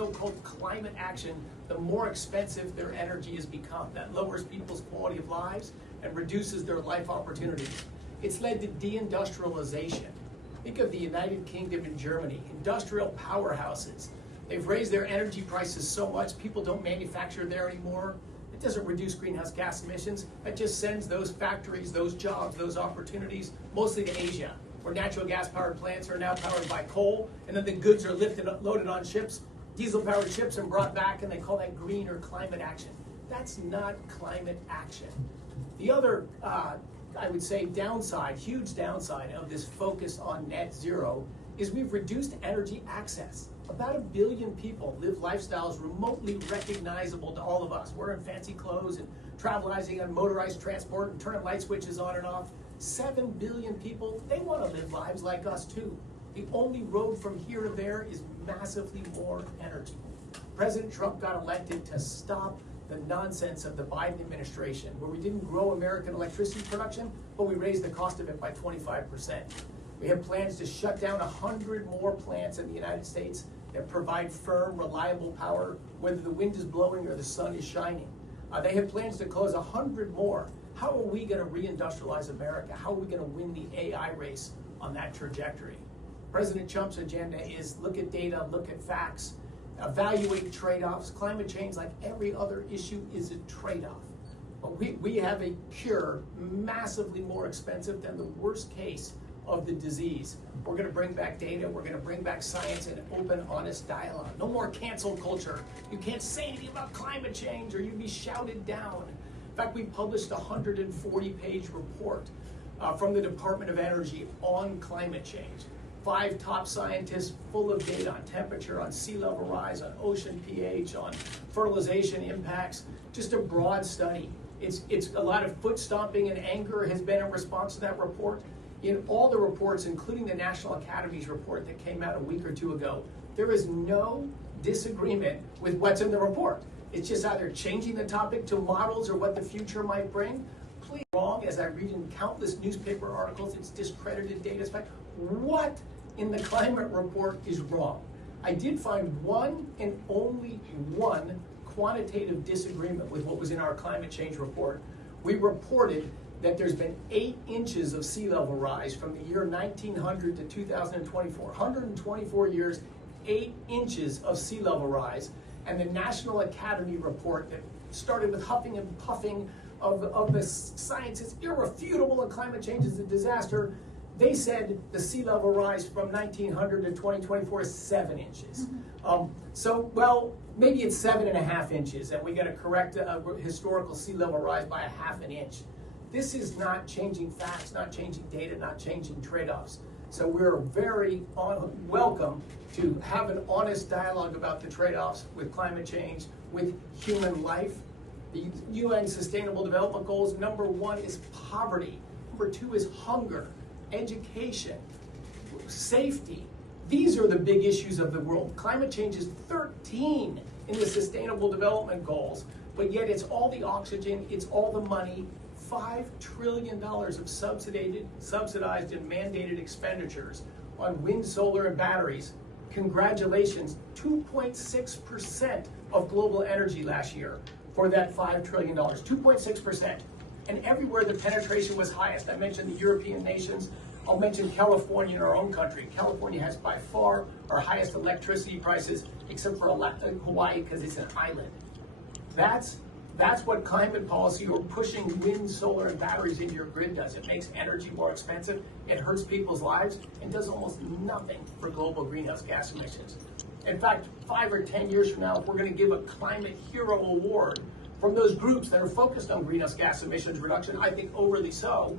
so-called climate action, the more expensive their energy has become. That lowers people's quality of lives and reduces their life opportunities. It's led to deindustrialization. Think of the United Kingdom and Germany, industrial powerhouses. They've raised their energy prices so much, people don't manufacture there anymore. It doesn't reduce greenhouse gas emissions. It just sends those factories, those jobs, those opportunities, mostly to Asia, where natural gas-powered plants are now powered by coal, and then the goods are loaded on ships, diesel-powered ships, and brought back, and they call that green or climate action. That's not climate action. The other, I would say, downside, huge downside of this focus on net zero is we've reduced energy access. About 1 billion people live lifestyles remotely recognizable to all of us. Wearing fancy clothes and traveling on motorized transport and turning light switches on and off. 7 billion people, they want to live lives like us too. The only road from here to there is massively more energy. President Trump got elected to stop the nonsense of the Biden administration, where we didn't grow American electricity production, but we raised the cost of it by 25%. We have plans to shut down 100 more plants in the United States that provide firm, reliable power, whether the wind is blowing or the sun is shining. They have plans to close 100 more. How are we going to reindustrialize America? How are we going to win the AI race on that trajectory? President Trump's agenda is look at data, look at facts, evaluate trade-offs. Climate change, like every other issue, is a trade-off. But we have a cure massively more expensive than the worst case of the disease. We're going to bring back data, we're going to bring back science and open, honest dialogue. No more cancel culture. You can't say anything about climate change or you'd be shouted down. In fact, we published a 140-page report from the Department of Energy on climate change. 5 top scientists full of data on temperature, on sea level rise, on ocean pH, on fertilization impacts, just a broad study. It's a lot of foot stomping and anger has been in response to that report. In all the reports, including the National Academy's report that came out a week or 2 ago, there is no disagreement with what's in the report. It's just either changing the topic to models or what the future might bring. Please, wrong, as I read in countless newspaper articles, it's discredited data. What in the climate report is wrong? I did find one and only one quantitative disagreement with what was in our climate change report. We reported that there's been 8 inches of sea level rise from the year 1900 to 2024. 124 years, 8 inches of sea level rise. And the National Academy report that started with huffing and puffing of the science is irrefutable and climate change is a disaster. They said the sea level rise from 1900 to 2024 is 7 inches. Well, maybe it's 7.5 inches, and we got to correct a historical sea level rise by 1/2 inch. This is not changing facts, not changing data, not changing trade-offs. So we're very welcome to have an honest dialogue about the trade-offs with climate change, with human life. The UN Sustainable Development Goals, number 1 is poverty. Number 2 is hunger, education, safety. These are the big issues of the world. Climate change is 13 in the Sustainable Development Goals, but yet it's all the oxygen, it's all the money, $5 trillion of subsidized and mandated expenditures on wind, solar, and batteries. Congratulations, 2.6% of global energy last year for that $5 trillion, 2.6%. And everywhere the penetration was highest. I mentioned the European nations. I'll mention California in our own country. California has by far our highest electricity prices, except for Hawaii because it's an island. That's what climate policy or pushing wind, solar, and batteries into your grid does. It makes energy more expensive, it hurts people's lives, and does almost nothing for global greenhouse gas emissions. In fact, 5 or 10 years from now, if we're going to give a climate hero award from those groups that are focused on greenhouse gas emissions reduction, I think overly so,